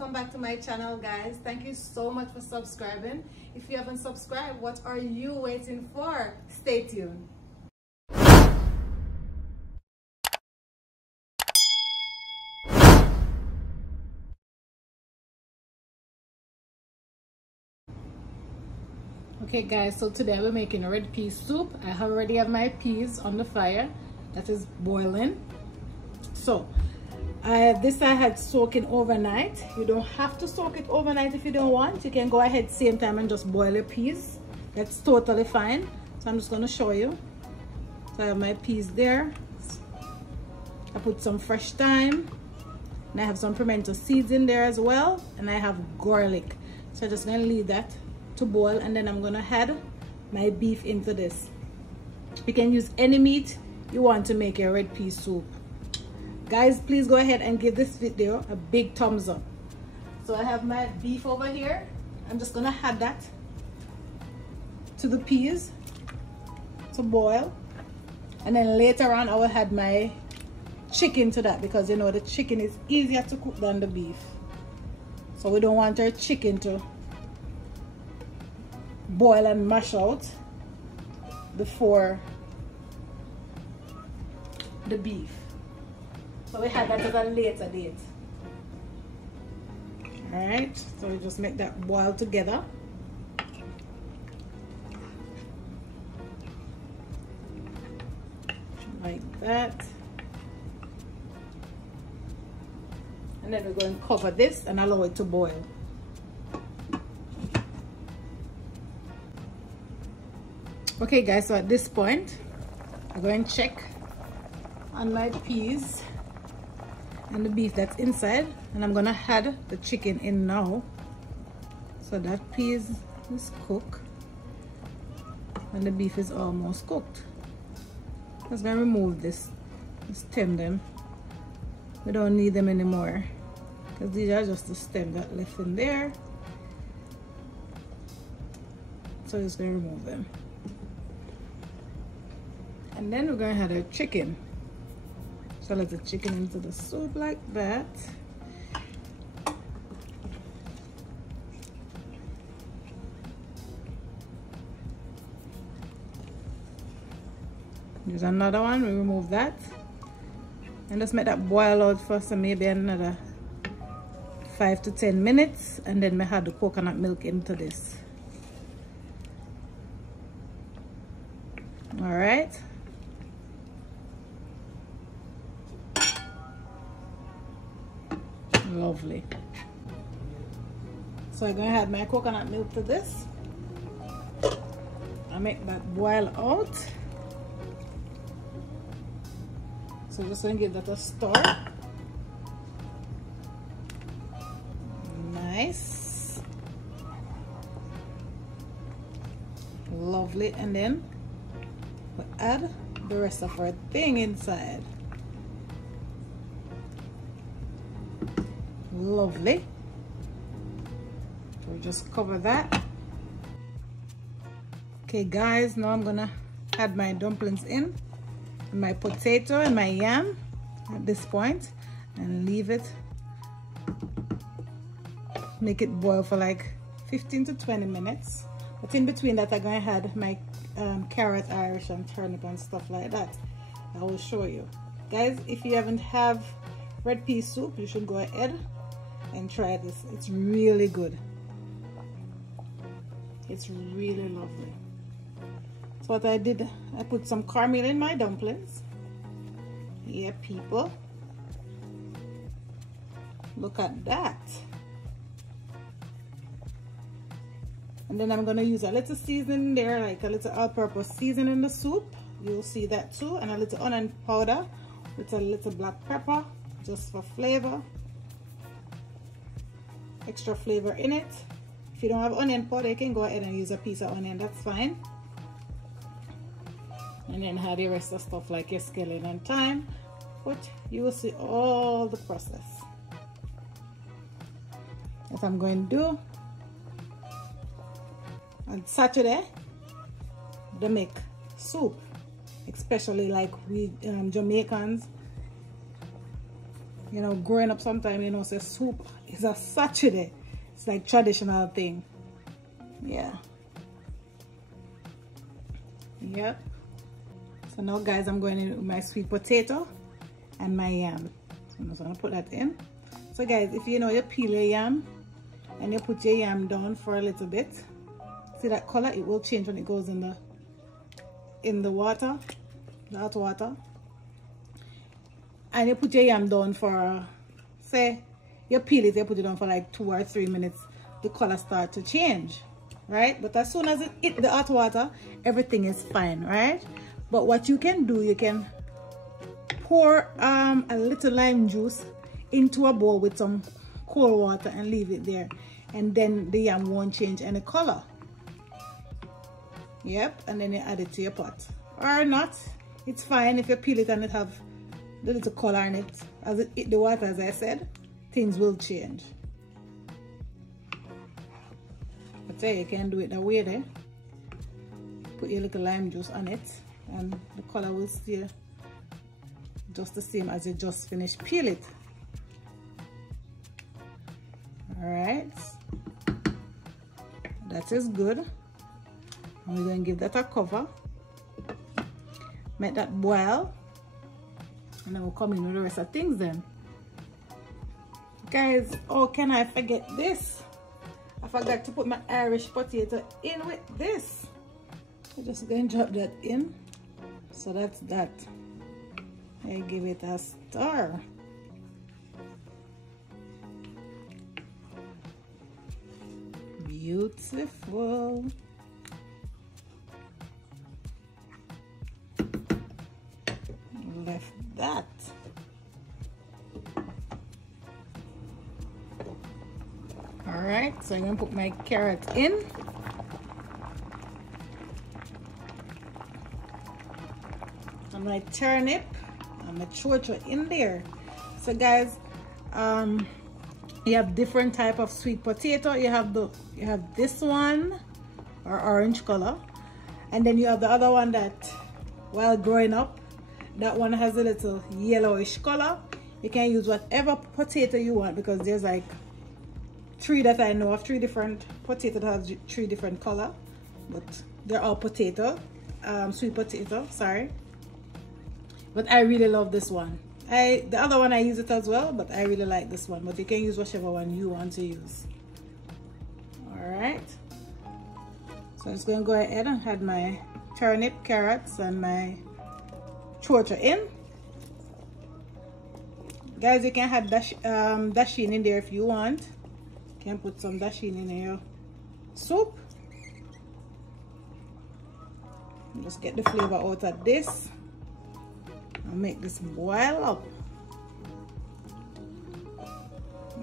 welcome back to my channel, guys. Thank you so much for subscribing. If you haven't subscribed, what are you waiting for? Stay tuned. Okay guys, so today we're making a red pea soup. I already have my peas on the fire that is boiling. So this I had soaking overnight. You don't have to soak it overnight if you don't want. You can go ahead same time and just boil your peas. That's totally fine. So I'm just going to show you. So I have my peas there. I put some fresh thyme, and I have some pimento seeds in there as well, and I have garlic. So I'm just going to leave that to boil, and then I'm going to add my beef into this. You can use any meat you want to make a red pea soup. Guys, please go ahead and give this video a big thumbs up. So I have my beef over here. I'm just going to add that to the peas to boil, and then later on I will add my chicken to that, because you know the chicken is easier to cook than the beef. So we don't want our chicken to boil and mash out before the beef. So we have that at a later date. Alright, so we just make that boil together. Like that. And then we're going to cover this and allow it to boil. Okay guys, so at this point I'm going to check on my peas and the beef that's inside, and I'm gonna add the chicken in now. So that peas is cooked and the beef is almost cooked. Just gonna remove this, stem them. We don't need them anymore because these are just the stem that left in there. So just gonna remove them. And then we're going to add our chicken. So let the chicken into the soup like that. There's another one. We remove that. And just make that boil out for some maybe another 5 to 10 minutes. And then we add the coconut milk into this. All right. Lovely. So I'm going to add my coconut milk to this. I make that boil out. So just going to give that a stir. Nice. Lovely. And then we'll add the rest of our thing inside. Lovely. So we just cover that. Okay guys, now I'm gonna add my dumplings in, and my potato and my yam at this point, and leave it, make it boil for like 15 to 20 minutes. But in between that I'm gonna add my carrot, Irish and turnip and stuff like that. I will show you guys. If you haven't have red pea soup, you should go ahead and try this. It's really good. It's really lovely. So what I did, I put some caramel in my dumplings. Yeah, people, look at that. And then I'm gonna use a little seasoning there, like a little all-purpose seasoning in the soup. You'll see that too, and a little onion powder with a little black pepper just for flavor. Extra flavor in it. If you don't have onion powder, you can go ahead and use a piece of onion, that's fine. And then add the rest of stuff like your scallion and thyme, but you will see all the process. What I'm going to do on Saturday, they make soup, especially like we Jamaicans You know, growing up sometime, you know, say soup is a Saturday. It's like traditional thing. Yeah. Yep. So now guys, I'm going in with my sweet potato and my yam. So I'm just gonna put that in. So guys, if you know you peel your yam and you put your yam down for a little bit, see that color? It will change when it goes in the water, the hot water. And you put your yam down for, say, you peel it, you put it down for like 2 or 3 minutes, the color start to change, right? But as soon as it hit the hot water, everything is fine, right? But what you can do, you can pour a little lime juice into a bowl with some cold water and leave it there, and then the yam won't change any color. Yep. And then you add it to your pot, or not, it's fine if you peel it and it have the little color in it. As it hit the water, as I said, things will change. But yeah, you can do it that way there. Put your little lime juice on it and the color will stay just the same as you just finished peel it. Alright, that is good. And we're going to give that a cover, make that boil, and then we'll come in with the rest of things then. Guys, oh, can I forget this? I forgot to put my Irish potato in with this. I'm just going to drop that in. So that's that. I give it a stir. Beautiful. Left that. All right, so I'm gonna put my carrot in. And my turnip and my chocho in there. So guys, you have different type of sweet potato. You have this one, or orange color, and then you have the other one that, while growing up, that one has a little yellowish color. You can use whatever potato you want, because there's like 3 that I know of, 3 different potatoes that have 3 different color, but they're all potato, sweet potato, sorry. But I really love this one. The other one I use it as well, but I really like this one. But you can use whichever one you want to use. Alright. So I'm just going to go ahead and add my turnip, carrots, and my chocho in. Guys, you can add dasheen in there if you want. You can put some dasheen in your soup. And just get the flavor out of this. I'll make this boil up.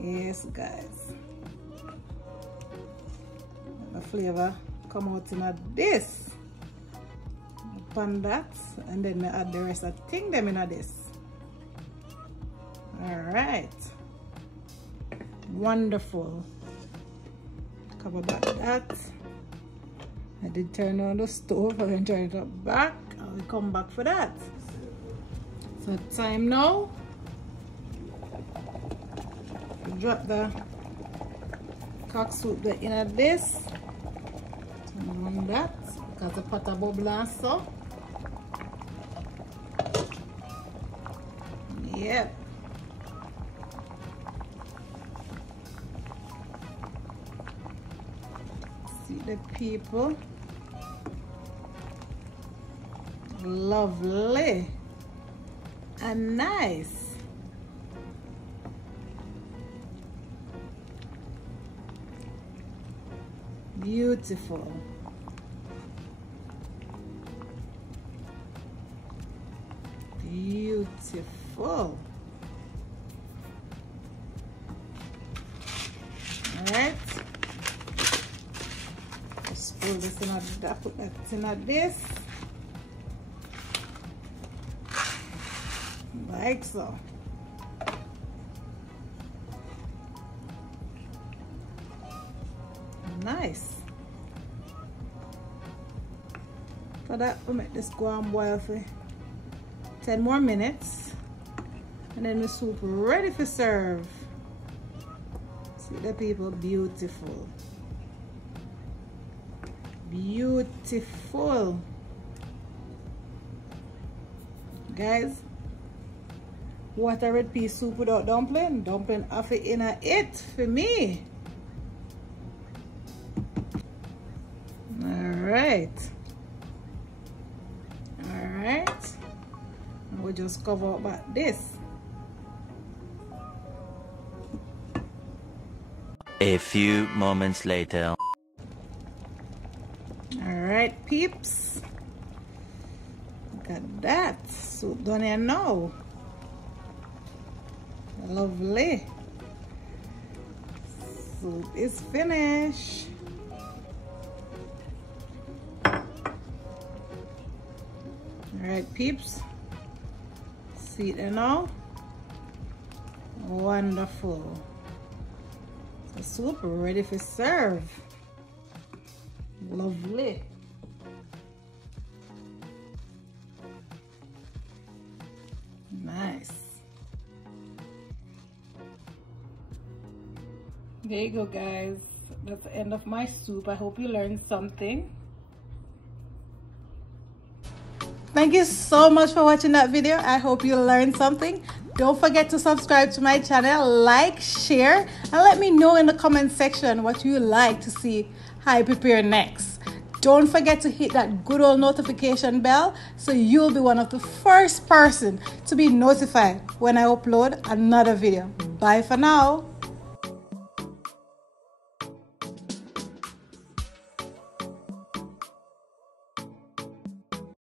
Yes, guys. The flavor come out in this. Upon that, and then I add the rest of the thing them in this. Alright. Wonderful. Cover back that. I did turn on the stove. I'm going to turn it up back. I will come back for that. So time now. Drop the cock soup in this. Turn on that because the pot a bubble and so. Yep. See the people. Lovely and nice. Beautiful. Beautiful. Alright. Just pull this in, put that in this. Like so. Nice. For that, we'll make this go and boil for 10 more minutes. And then the soup ready for serve. See the people, beautiful. Beautiful. Guys, what a red pea soup without dumpling. Dumpling off it in it for me. Alright. Alright. We'll just cover up like this. A few moments later. Alright, peeps. Look at that. Soup done here now. Lovely. Soup is finished. Alright, peeps. See it now. Wonderful. The soup ready for serve. Lovely. Nice. There you go, guys. That's the end of my soup. I hope you learned something. Thank you so much for watching that video. I hope you learned something. Don't forget to subscribe to my channel, like, share, and let me know in the comment section what you like to see I prepare next. Don't forget to hit that good old notification bell so you'll be one of the first person to be notified when I upload another video. Bye for now.